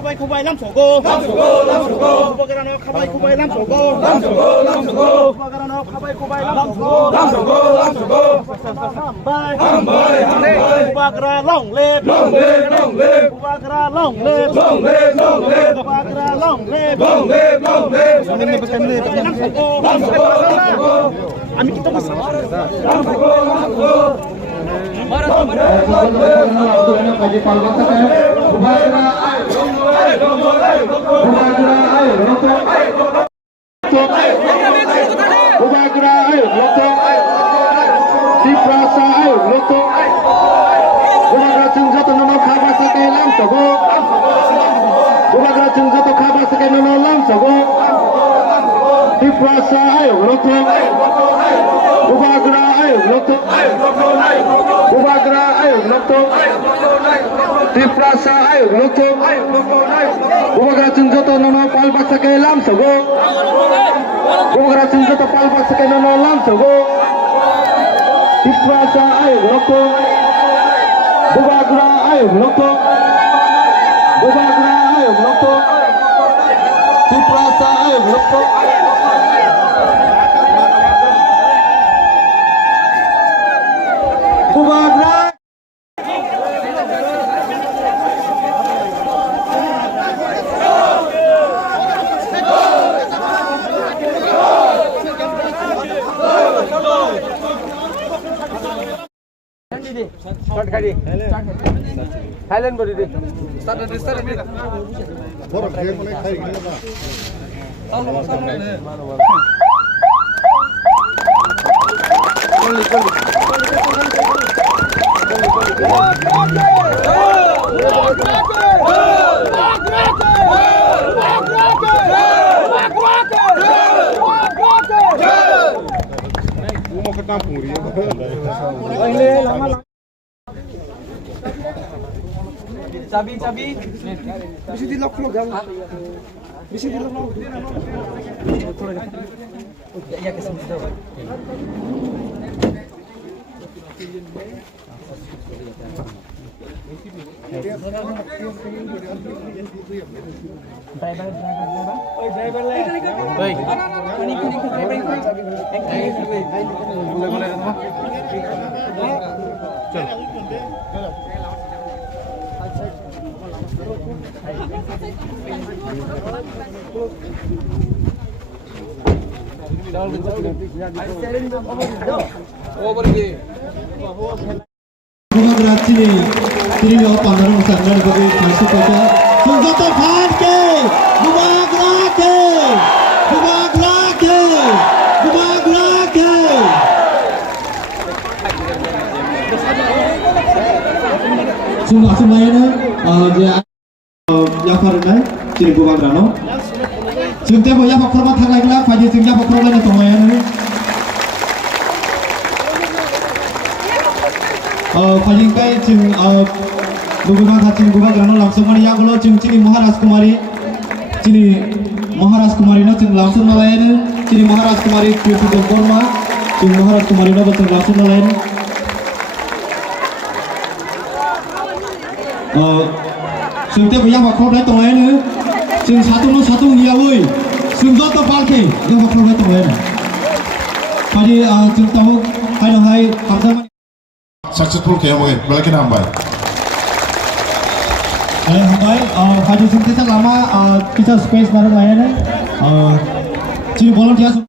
Khabai khabai lam sogo Bagarano khabai khabai lam sogo Bagarano khabai khabai lam sogo Hambai Bagra long live Bagra long live Bagra long live lam sogo Ami kita bersama Tiprasa ayo loto Bubagra tunjoto nono palbaksa ke lam sogo Bubagra tunjoto palbaksa ke nono lam sogo Tiprasa ayo loto Bubagra ayo loto Bubagra ayo loto Tiprasa ayo loto Bubagra Thailand body deh. Start. Borok dia mulai khai gini apa? Sama. Mau ke kampung dia. Cabi. Bisa dilok jangan. Bisa dilok. Ya ke sini dulu. Driver le. Oi. Boleh. Chal. Bubagra tiri pandaran musanggar bagi masuk kota Sunjoto Khan ke Bubagra ke Semuanya dia Jafar ini ciri Bubagrano Sungte boya pakroma thanglai gila faji singja pakroma ni tomoya ni faji kai cing Bubagrano langsung mari ya gulo cini Maharaj Kumari no cing langsung nalayan cini Maharaj Kumari Priti Dongkorma cing Maharaj Kumari no betul langsung nalayan Sungte boya pakroma tomoya ni Sing satu dia woi, Sunjoto Palke, dia bakal betul ya. Jadi sing tahu hai kamsaman. Successful kaya mo balikin hambai. Hambai, hari sing kita lama kita space bareng layan. Jadi volunteer